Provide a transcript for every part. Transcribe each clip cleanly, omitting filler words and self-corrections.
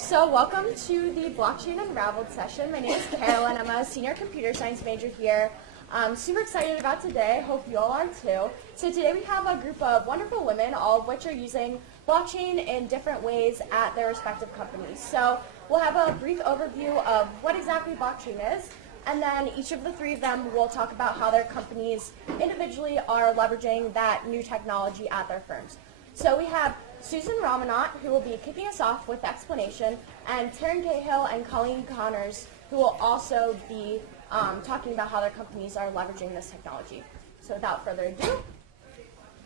So welcome to the Blockchain Unraveled session. My name is Carolyn. I'm a senior computer science major here. I'm super excited about today. Hope you all are too. So today we have a group of wonderful women, all of which are using blockchain in different ways at their respective companies. So we'll have a brief overview of what exactly blockchain is, and then each of the three of them will talk about how their companies individually are leveraging that new technology at their firms. So we have Susan Ramonat, who will be kicking us off with the explanation, and Taryn Cahill and Colleen Connors, who will also be talking about how their companies are leveraging this technology. So without further ado,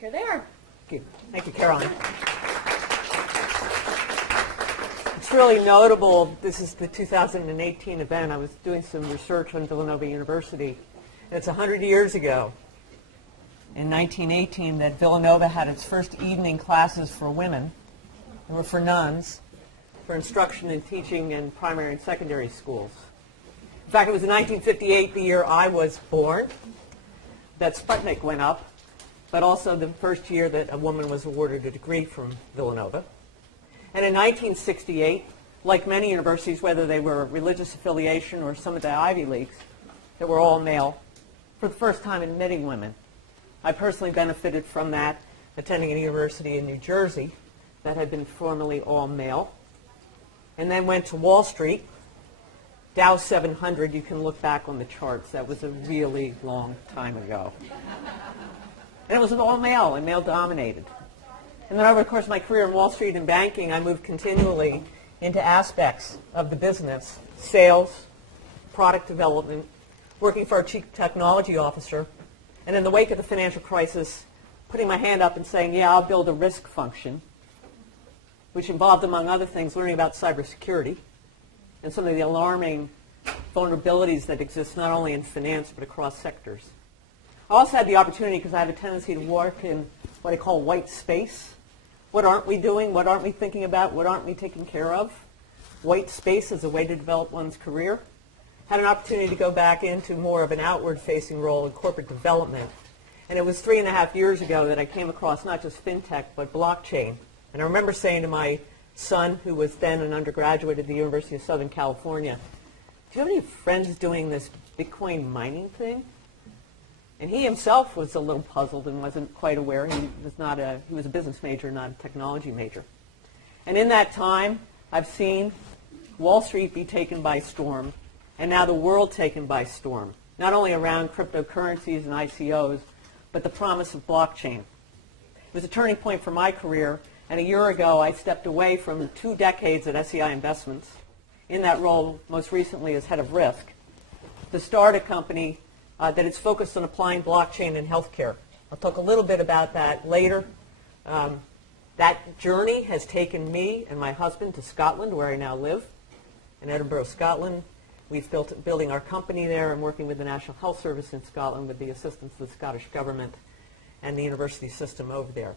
here they are. Thank you, Caroline. It's really notable. This is the 2018 event. I was doing some research on Villanova University. And it's 100 years ago, in 1918, that Villanova had its first evening classes for women. They were for nuns, for instruction and teaching in primary and secondary schools. In fact, it was in 1958, the year I was born, that Sputnik went up, but also the first year that a woman was awarded a degree from Villanova. And in 1968, like many universities, whether they were religious affiliation or some of the Ivy Leagues, that were all male, for the first time admitting women. I personally benefited from that, attending a university in New Jersey that had been formerly all male, and then went to Wall Street. Dow 700, you can look back on the charts. That was a really long time ago. And it was all male and male-dominated. And then over the course of my career in Wall Street and banking, I moved continually into aspects of the business, sales, product development, working for our chief technology officer, and in the wake of the financial crisis, putting my hand up and saying, yeah, I'll build a risk function, which involved, among other things, learning about cybersecurity and some of the alarming vulnerabilities that exist not only in finance but across sectors. I also had the opportunity, because I have a tendency to work in what I call white space. What aren't we doing? What aren't we thinking about? What aren't we taking care of? White space is a way to develop one's career. Had an opportunity to go back into more of an outward-facing role in corporate development. And it was 3.5 years ago that I came across not just fintech, but blockchain. And I remember saying to my son, who was then an undergraduate at the University of Southern California, do you have any friends doing this Bitcoin mining thing? And he himself was a little puzzled and wasn't quite aware. He was a business major, not a technology major. And in that time, I've seen Wall Street be taken by storm, and now the world taken by storm, not only around cryptocurrencies and ICOs, but the promise of blockchain. It was a turning point for my career, and a year ago I stepped away from 2 decades at SEI Investments, in that role most recently as head of risk, to start a company that is focused on applying blockchain in healthcare. I'll talk a little bit about that later. That journey has taken me and my husband to Scotland, where I now live, in Edinburgh, Scotland. We've building our company there and working with the National Health Service in Scotland with the assistance of the Scottish Government and the university system over there.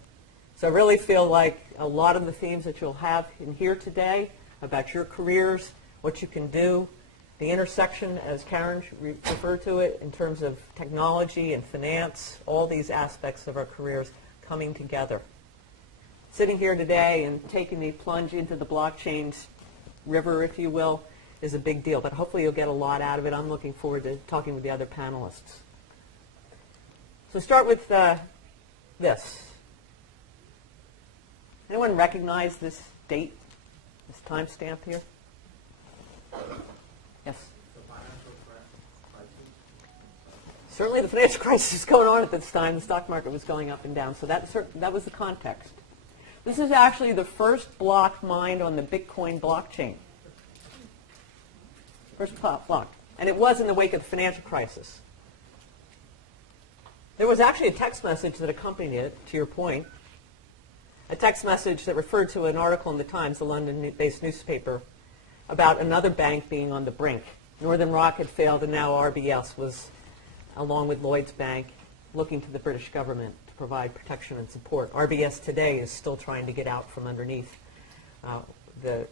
So I really feel like a lot of the themes that you'll have in here today about your careers, what you can do, the intersection, as Karen referred to it, in terms of technology and finance, all these aspects of our careers coming together. Sitting here today and taking the plunge into the blockchain's river, if you will, is a big deal, but hopefully you'll get a lot out of it. I'm looking forward to talking with the other panelists. So start with this. Anyone recognize this date, this timestamp here? Yes? The financial crisis. Certainly the financial crisis is going on at this time. The stock market was going up and down, so that was the context. This is actually the first block mined on the Bitcoin blockchain. First block. And it was in the wake of the financial crisis. There was actually a text message that accompanied it, to your point. A text message that referred to an article in the Times, the London-based newspaper, about another bank being on the brink. Northern Rock had failed, and now RBS was, along with Lloyds Bank, looking to the British government to provide protection and support. RBS today is still trying to get out from underneath the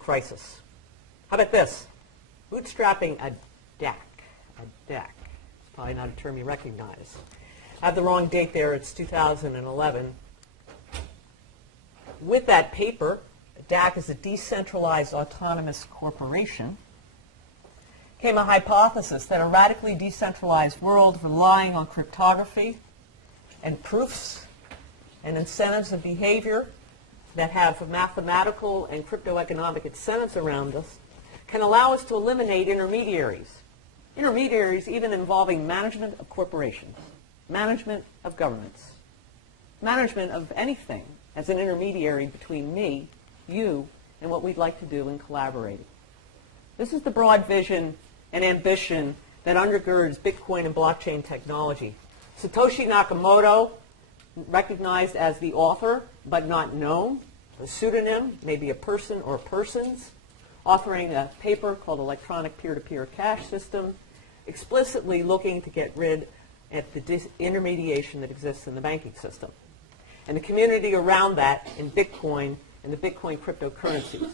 crisis. How about this? Bootstrapping a deck. A deck. It's probably not a term you recognize. I have the wrong date there. It's 2011. With that paper DAC is a decentralized autonomous corporation, came a hypothesis that a radically decentralized world relying on cryptography and proofs and incentives of behavior that have mathematical and cryptoeconomic incentives around us can allow us to eliminate intermediaries. Intermediaries even involving management of corporations, management of governments, management of anything as an intermediary between me, you, and what we'd like to do in collaborating. This is the broad vision and ambition that undergirds Bitcoin and blockchain technology. Satoshi Nakamoto, recognized as the author but not known, a pseudonym, maybe a person or persons, authoring a paper called Electronic Peer-to-Peer Cash System, explicitly looking to get rid of the disintermediation that exists in the banking system, and the community around that in Bitcoin and the Bitcoin cryptocurrencies.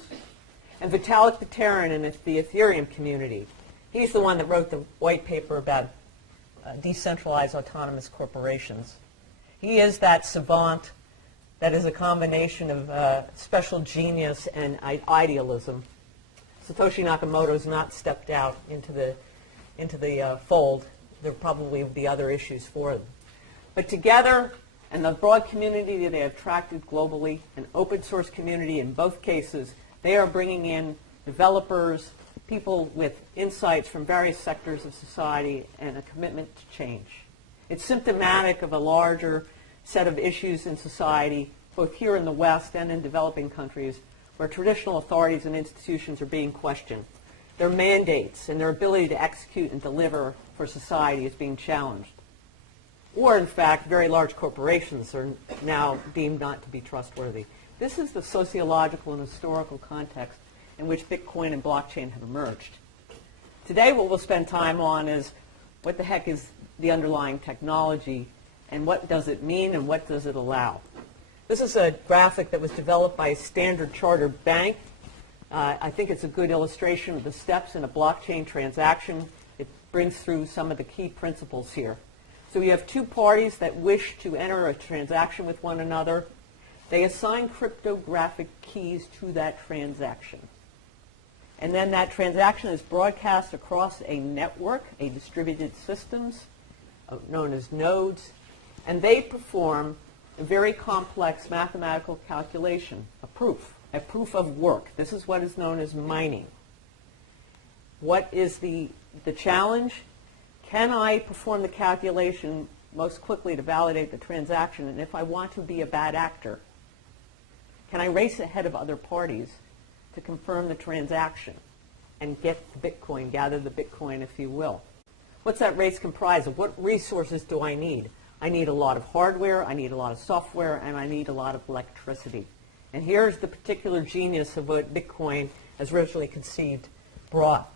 And Vitalik Buterin and the Ethereum community. He's the one that wrote the white paper about decentralized autonomous corporations. He is that savant that is a combination of special genius and idealism. Satoshi Nakamoto has not stepped out into the fold. There probably will be other issues for them. But together, and the broad community that they have attracted globally, an open source community in both cases, they are bringing in developers, people with insights from various sectors of society, and a commitment to change. It's symptomatic of a larger set of issues in society, both here in the West and in developing countries, where traditional authorities and institutions are being questioned. Their mandates and their ability to execute and deliver for society is being challenged. Or, in fact, very large corporations are now deemed not to be trustworthy. This is the sociological and historical context in which Bitcoin and blockchain have emerged. Today, what we'll spend time on is what the heck is the underlying technology, and what does it mean, and what does it allow. This is a graphic that was developed by Standard Chartered Bank. I think it's a good illustration of the steps in a blockchain transaction. It brings through some of the key principles here. So we have two parties that wish to enter a transaction with one another. They assign cryptographic keys to that transaction. And then that transaction is broadcast across a network, a distributed systems, known as nodes, and they perform a very complex mathematical calculation, a proof of work. This is what is known as mining. What is the challenge? Can I perform the calculation most quickly to validate the transaction? And if I want to be a bad actor, can I race ahead of other parties to confirm the transaction and get the Bitcoin, gather the Bitcoin, if you will? What's that race comprise of? What resources do I need? I need a lot of hardware, I need a lot of software, and I need a lot of electricity. And here's the particular genius of what Bitcoin, as originally conceived, brought.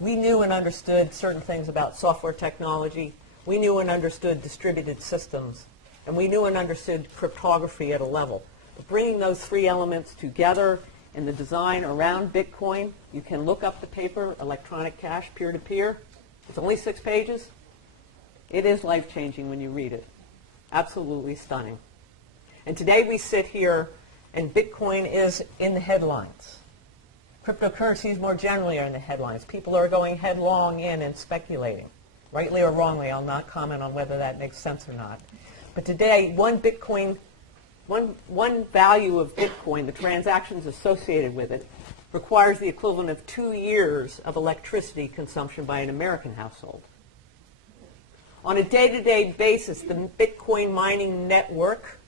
We knew and understood certain things about software technology. We knew and understood distributed systems. And we knew and understood cryptography at a level. But bringing those three elements together in the design around Bitcoin, you can look up the paper, Electronic Cash, Peer-to-Peer. It's only 6 pages. It is life-changing when you read it. Absolutely stunning. And today we sit here, and Bitcoin is in the headlines. Cryptocurrencies more generally are in the headlines. People are going headlong in and speculating. Rightly or wrongly, I'll not comment on whether that makes sense or not. But today, one value of Bitcoin, the transactions associated with it, requires the equivalent of 2 years of electricity consumption by an American household. On a day-to-day basis, the Bitcoin mining network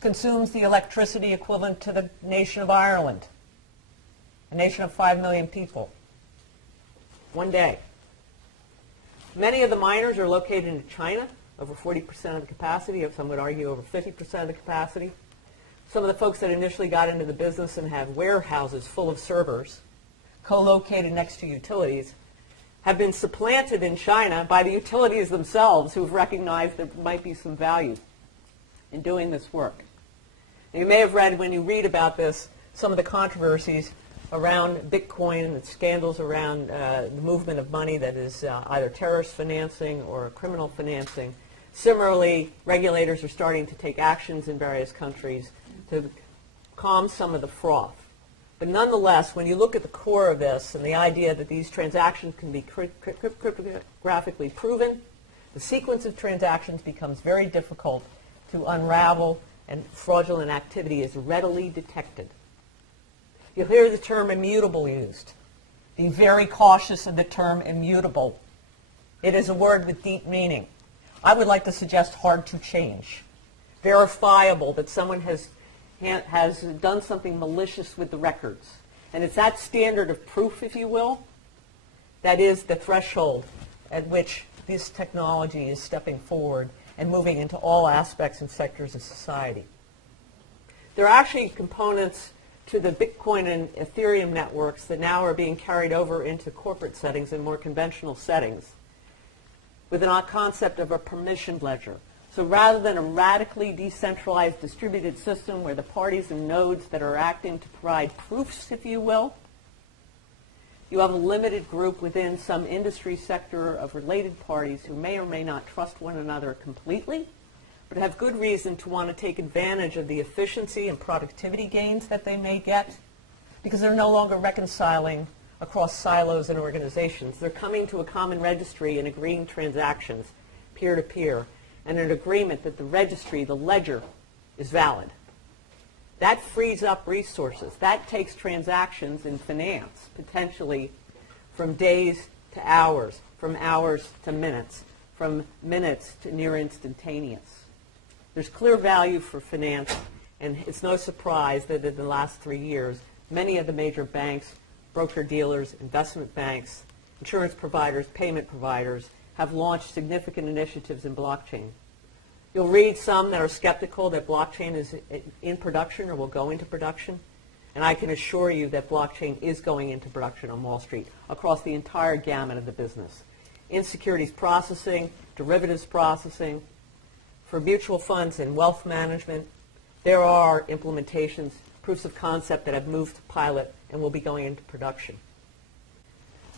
consumes the electricity equivalent to the nation of Ireland, a nation of 5 million people. One day. Many of the miners are located in China, over 40% of the capacity, some would argue over 50% of the capacity. Some of the folks that initially got into the business and have warehouses full of servers, co-located next to utilities, have been supplanted in China by the utilities themselves, who've recognized there might be some value in doing this work. And you may have read, when you read about this, some of the controversies around Bitcoin and the scandals around the movement of money that is either terrorist financing or criminal financing. Similarly, regulators are starting to take actions in various countries to calm some of the froth. But nonetheless, when you look at the core of this and the idea that these transactions can be cryptographically proven, the sequence of transactions becomes very difficult to unravel, and fraudulent activity is readily detected. You'll hear the term immutable used. Be very cautious of the term immutable. It is a word with deep meaning. I would like to suggest hard to change. Verifiable, that someone has done something malicious with the records. And it's that standard of proof, if you will, that is the threshold at which this technology is stepping forward and moving into all aspects and sectors of society. There are actually components to the Bitcoin and Ethereum networks that now are being carried over into corporate settings and more conventional settings with a concept of a permissioned ledger. So rather than a radically decentralized distributed system where the parties and nodes that are acting to provide proofs, if you will, you have a limited group within some industry sector of related parties who may or may not trust one another completely, but have good reason to want to take advantage of the efficiency and productivity gains that they may get because they're no longer reconciling across silos and organizations. They're coming to a common registry and agreeing transactions peer-to-peer and an agreement that the registry, the ledger, is valid. That frees up resources. That takes transactions in finance potentially from days to hours, from hours to minutes, from minutes to near instantaneous. There's clear value for finance, and it's no surprise that in the last 3 years, many of the major banks, broker-dealers, investment banks, insurance providers, payment providers have launched significant initiatives in blockchain. You'll read some that are skeptical that blockchain is in production or will go into production, and I can assure you that blockchain is going into production on Wall Street across the entire gamut of the business. In securities processing, derivatives processing, for mutual funds and wealth management, there are implementations, proofs of concept that have moved to pilot and will be going into production.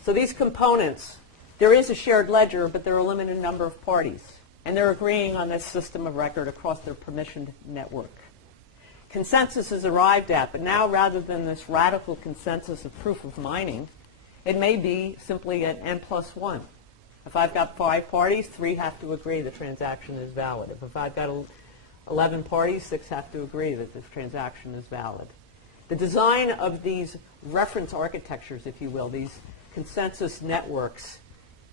So these components, there is a shared ledger, but there are a limited number of parties, and they're agreeing on this system of record across their permissioned network. Consensus is arrived at, but now rather than this radical consensus of proof of mining, it may be simply an N+1. If I've got 5 parties, 3 have to agree the transaction is valid. If I've got 11 parties, 6 have to agree that this transaction is valid. The design of these reference architectures, if you will, these consensus networks,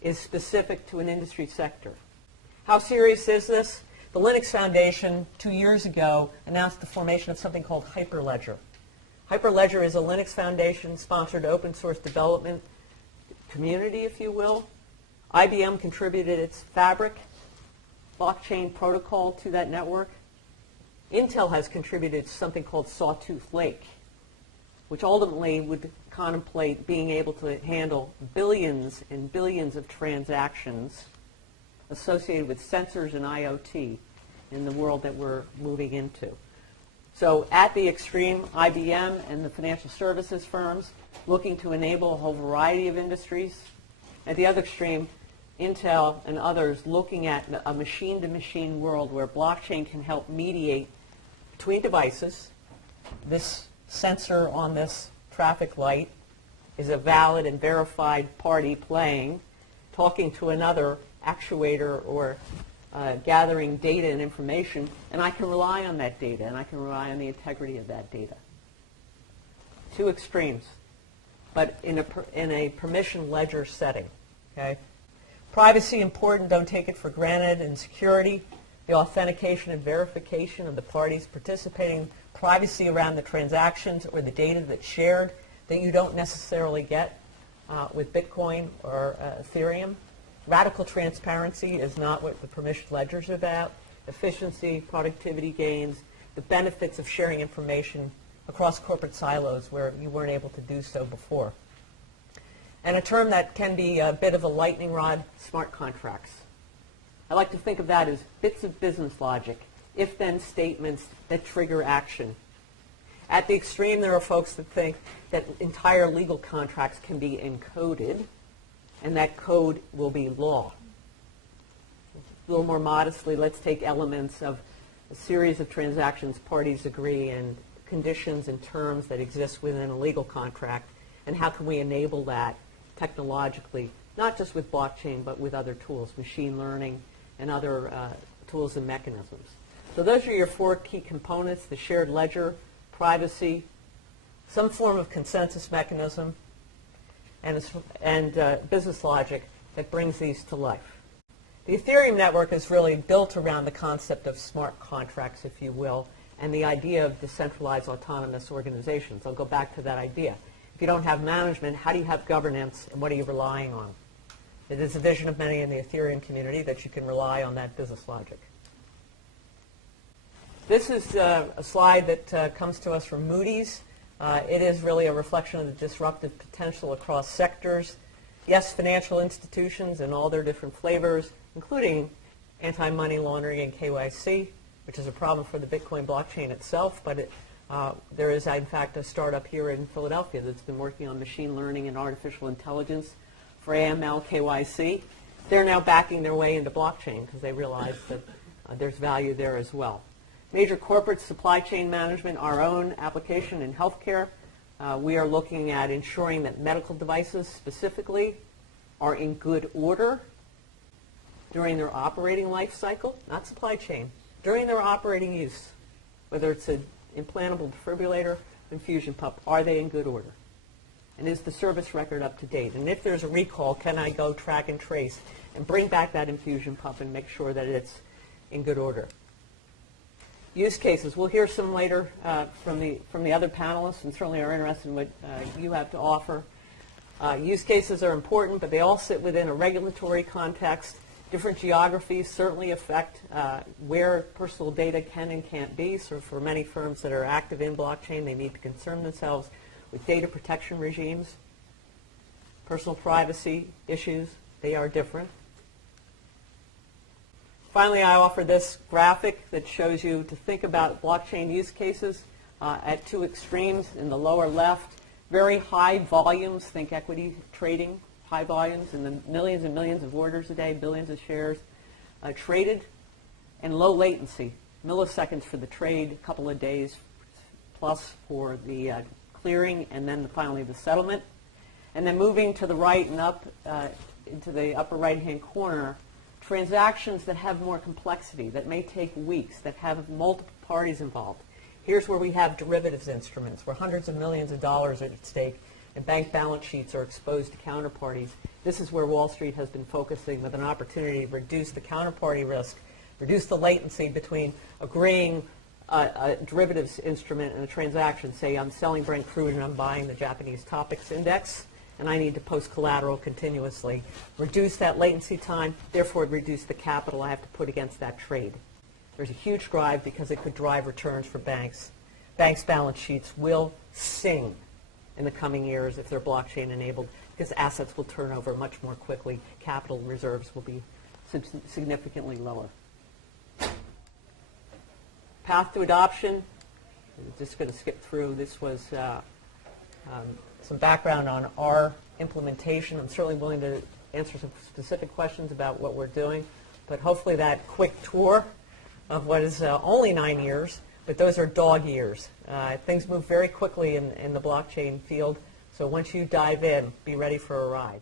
is specific to an industry sector. How serious is this? The Linux Foundation 2 years ago announced the formation of something called Hyperledger. Hyperledger is a Linux Foundation-sponsored open source development community, if you will. IBM contributed its Fabric blockchain protocol to that network. Intel has contributed something called Sawtooth Lake, which ultimately would contemplate being able to handle billions and billions of transactions associated with sensors and IoT in the world that we're moving into. So at the extreme, IBM and the financial services firms looking to enable a whole variety of industries. At the other extreme, Intel and others looking at a machine-to-machine world where blockchain can help mediate between devices. This sensor on this traffic light is a valid and verified party playing, talking to another actuator or gathering data and information, and I can rely on that data, and I can rely on the integrity of that data. Two extremes, but in a permission ledger setting. Okay? Privacy important, don't take it for granted, and security, the authentication and verification of the parties participating, privacy around the transactions or the data that's shared that you don't necessarily get with Bitcoin or Ethereum. Radical transparency is not what the permissioned ledger is about. Efficiency, productivity gains, the benefits of sharing information across corporate silos where you weren't able to do so before. And a term that can be a bit of a lightning rod, smart contracts. I like to think of that as bits of business logic, if-then statements that trigger action. At the extreme, there are folks that think that entire legal contracts can be encoded, and that code will be law. A little more modestly, let's take elements of a series of transactions parties agree and conditions and terms that exist within a legal contract, and how can we enable that technologically, not just with blockchain, but with other tools, machine learning and other tools and mechanisms. So those are your four key components: the shared ledger, privacy, some form of consensus mechanism, and business logic that brings these to life. The Ethereum network is really built around the concept of smart contracts, if you will, and the idea of decentralized autonomous organizations. I'll go back to that idea. If you don't have management, how do you have governance, and what are you relying on? It is a vision of many in the Ethereum community that you can rely on that business logic. This is a slide that comes to us from Moody's. It is really a reflection of the disruptive potential across sectors. Yes, financial institutions and all their different flavors, including anti-money laundering and KYC, which is a problem for the Bitcoin blockchain itself, but there is, in fact, a startup here in Philadelphia that's been working on machine learning and artificial intelligence for AML KYC. They're now backing their way into blockchain because they realize that there's value there as well. Major corporate supply chain management, our own application in healthcare. We are looking at ensuring that medical devices specifically are in good order during their operating life cycle, not supply chain, during their operating use, whether it's an implantable defibrillator, infusion pump, are they in good order? And is the service record up to date? And if there's a recall, can I go track and trace and bring back that infusion pump and make sure that it's in good order? Use cases. We'll hear some later from the other panelists, and certainly are interested in what you have to offer. Use cases are important, but they all sit within a regulatory context. Different geographies certainly affect where personal data can and can't be. So for many firms that are active in blockchain, they need to concern themselves with data protection regimes. Personal privacy issues, they are different. Finally, I offer this graphic that shows you to think about blockchain use cases at two extremes. In the lower left, very high volumes, think equity trading, high volumes in the millions and millions of orders a day, billions of shares traded, and low latency, milliseconds for the trade, a couple of days plus for the clearing, and then finally the settlement. And then moving to the right and up into the upper right-hand corner, transactions that have more complexity, that may take weeks, that have multiple parties involved. Here's where we have derivatives instruments, where hundreds of millions of dollars are at stake, and bank balance sheets are exposed to counterparties. This is where Wall Street has been focusing, with an opportunity to reduce the counterparty risk, reduce the latency between agreeing a derivatives instrument and a transaction. Say I'm selling Brent crude and I'm buying the Japanese Topics Index, and I need to post collateral continuously. Reduce that latency time, therefore reduce the capital I have to put against that trade. There's a huge drive because it could drive returns for banks. Banks' balance sheets will sing in the coming years if they're blockchain enabled, because assets will turn over much more quickly. Capital reserves will be significantly lower. Path to adoption. I'm just going to skip through. This was some background on our implementation. I'm certainly willing to answer some specific questions about what we're doing, but hopefully that quick tour of what is only 9 years, but those are dog years. Things move very quickly in the blockchain field, so once you dive in, be ready for a ride.